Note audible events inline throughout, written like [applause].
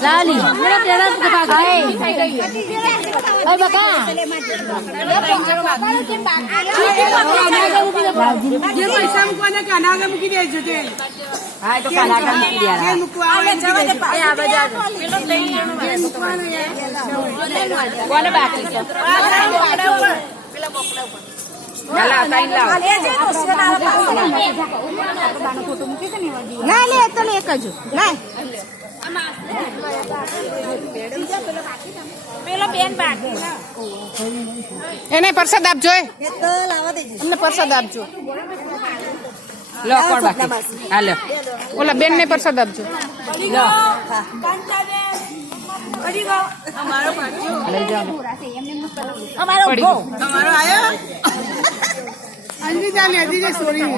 લાલી પેલા પેલા તો બકા ગઈ ઓય બકા જે પૈસા મૂકવાના કાના આગળ મૂકી દેજો તે હા તો કાલા મૂકી દે આ બધા કોને બાકી છે હાલા તાઈ લાવો લે જે ટોસિયો ના ના લે તો લે એક જ. ના. પેલો બેન બાકી એને પ્રસાદ આપજો એમને અમને પ્રસાદ આપજો. લો કોણ બાકી? હાલો ઓલા બેન ને પ્રસાદ આપજો. અમારો પડી [laughs] ઊભો ગયું. તમારો આયો અંજી જાને હજી જે સોરી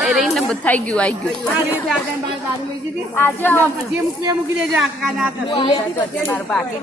એ રહી ને બધું થઈ ગયું આવી ગયું આજે જે મૂકવી એ મૂકી દેજો આખા મારું બાકી